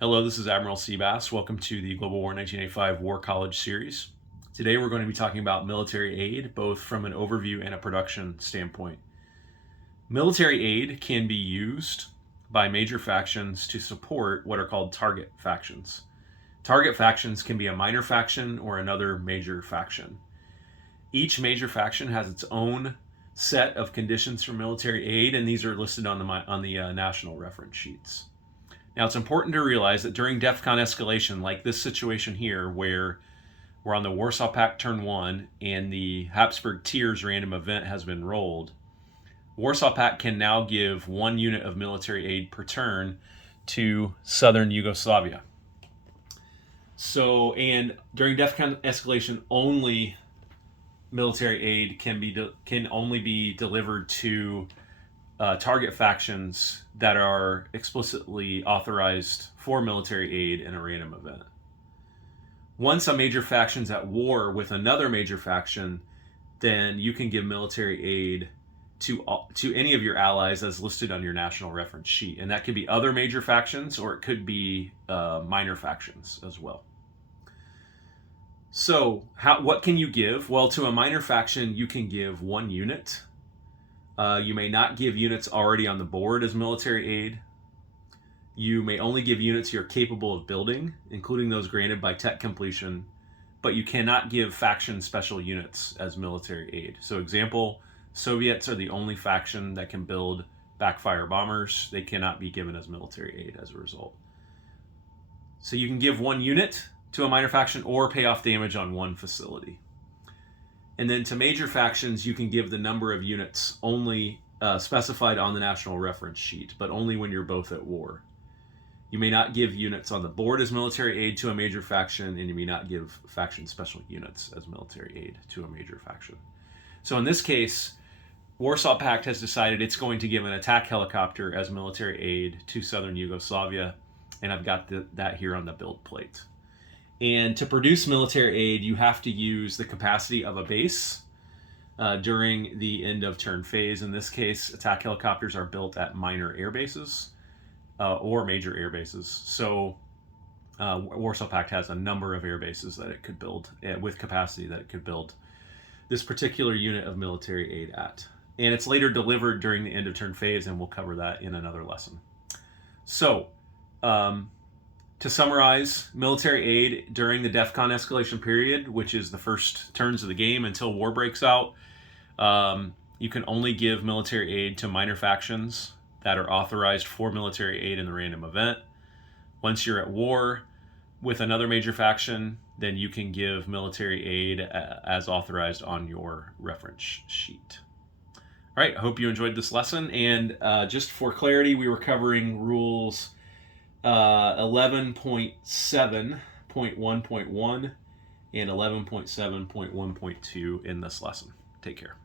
Hello, this is Admiral Seabass. Welcome to the Global War 1985 War College series. Today we're going to be talking about military aid, both from an overview and a production standpoint. Military aid can be used by major factions to support what are called target factions. Target factions can be a minor faction or another major faction. Each major faction has its own set of conditions for military aid, and these are listed on the national reference sheets. Now, it's important to realize that during DEFCON escalation, like this situation here, where we're on the Warsaw Pact turn 1 and the Habsburg Tiers random event has been rolled, Warsaw Pact can now give 1 unit of military aid per turn to southern Yugoslavia. So, and during DEFCON escalation, only military aid can only be delivered to target factions that are explicitly authorized for military aid in a random event. Once a major faction's at war with another major faction, then you can give military aid to any of your allies as listed on your national reference sheet. And that could be other major factions, or it could be minor factions as well. So what can you give? Well, to a minor faction, you can give 1 unit. You may not give units already on the board as military aid. You may only give units you're capable of building, including those granted by tech completion, but you cannot give faction special units as military aid. So example, Soviets are the only faction that can build backfire bombers. They cannot be given as military aid as a result. So you can give 1 unit to a minor faction or pay off damage on 1 facility. And then to major factions, you can give the number of units only specified on the national reference sheet, but only when you're both at war. You may not give units on the board as military aid to a major faction, and you may not give faction special units as military aid to a major faction. So in this case, Warsaw Pact has decided it's going to give an attack helicopter as military aid to southern Yugoslavia, and I've got that here on the build plate. And to produce military aid, you have to use the capacity of a base during the end of turn phase. In this case, attack helicopters are built at minor air bases or major air bases. So Warsaw Pact has a number of air bases that it could build with capacity that it could build this particular unit of military aid at. And it's later delivered during the end of turn phase, and we'll cover that in another lesson. So, to summarize, military aid during the DEFCON escalation period, which is the first turns of the game until war breaks out, you can only give military aid to minor factions that are authorized for military aid in the random event. Once you're at war with another major faction, then you can give military aid as authorized on your reference sheet. All right, I hope you enjoyed this lesson. And just for clarity, we were covering rules 11.7.1.1 and 11.7.1.2 in this lesson. Take care.